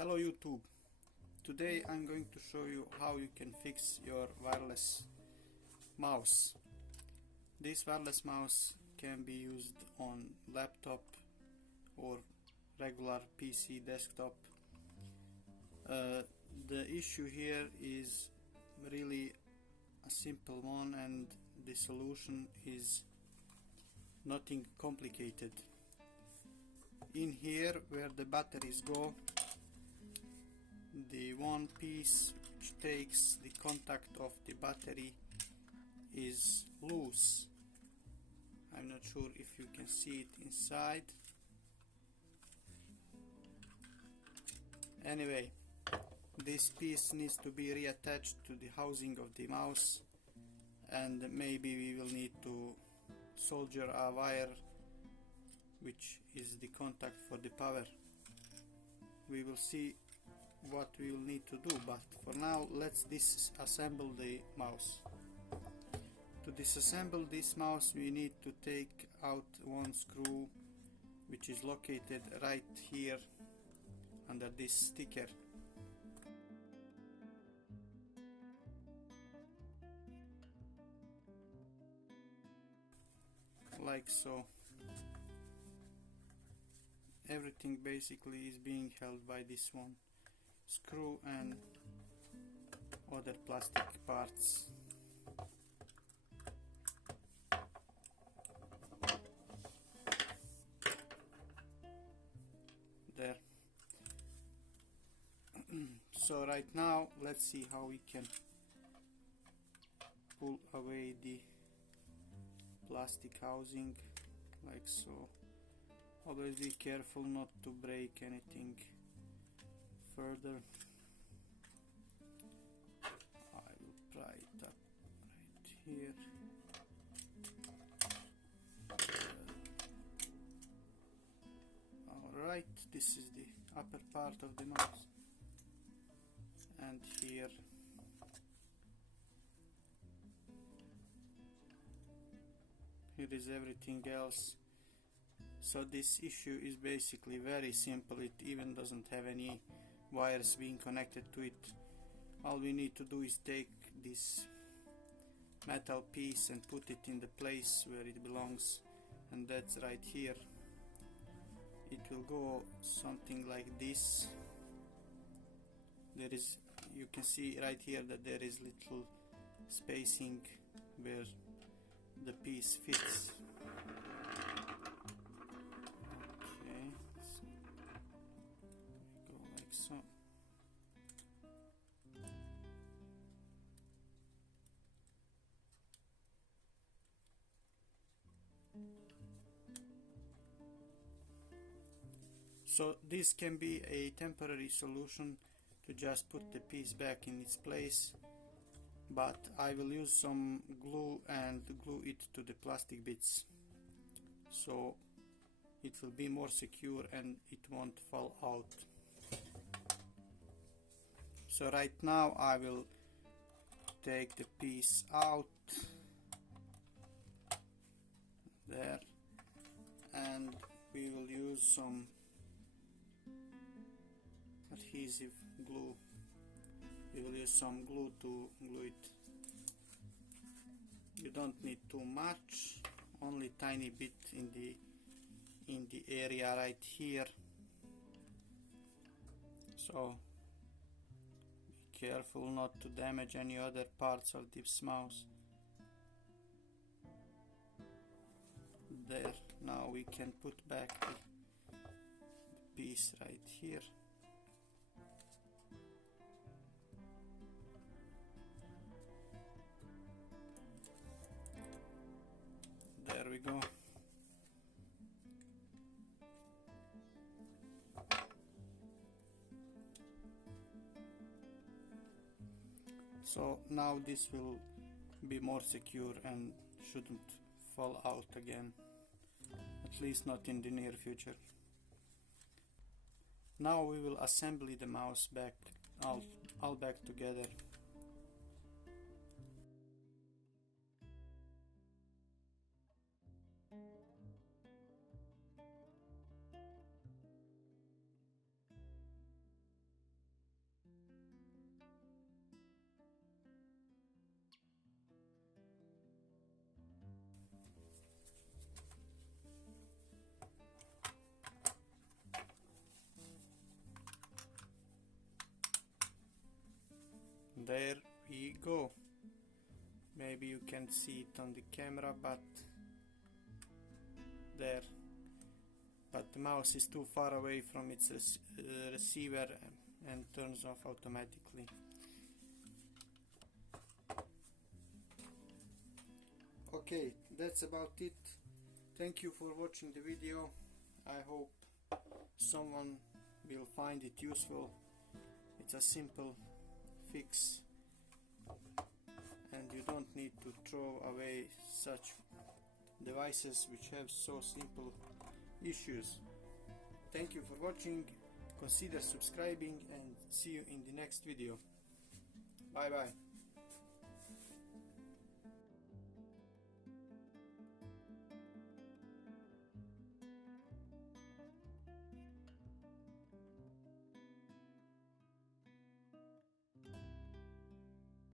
Hello YouTube. Today I'm going to show you how you can fix your wireless mouse. This wireless mouse can be used on laptop or regular PC desktop. The issue here is really a simple one, and the solution is nothing complicated. In here where the batteries go, the one piece which takes the contact of the battery is loose. I'm not sure if you can see it inside. Anyway, this piece needs to be reattached to the housing of the mouse, and maybe we will need to solder a wire which is the contact for the power. We will see what we will need to do, but for now let's disassemble the mouse. To disassemble this mouse we need to take out one screw which is located right here under this sticker. Like so. Everything basically is being held by this one screw and other plastic parts. There. So right now let's see how we can pull away the plastic housing, like so. Always be careful not to break anything further. I will pry it up right here. Alright, this is the upper part of the mouse, and here is everything else. So this issue is basically very simple. It even doesn't have any wires being connected to it. All we need to do is take this metal piece and put it in the place where it belongs, and that's right here. It will go something like this. You can see right here that there is little spacing where the piece fits. Okay, so we go like so. So this can be a temporary solution to just put the piece back in its place, but I will use some glue and glue it to the plastic bits, so it will be more secure and it won't fall out. So right now I will take the piece out there, and we will use some adhesive glue. We will use some glue to glue it. You don't need too much, only tiny bit in the area right here. So be careful not to damage any other parts of this mouse. There, now we can put back the piece right here. There we go. So now this will be more secure and shouldn't fall out again, at least not in the near future. Now we will assemble the mouse back all back together. there we go. Maybe you can't see it on the camera, but there. But the mouse is too far away from its receiver and turns off automatically. Okay, that's about it. Thank you for watching the video. I hope someone will find it useful. It's a simple fix and you don't need to throw away such devices which have so simple issues. Thank you for watching. Consider subscribing and see you in the next video. Bye bye.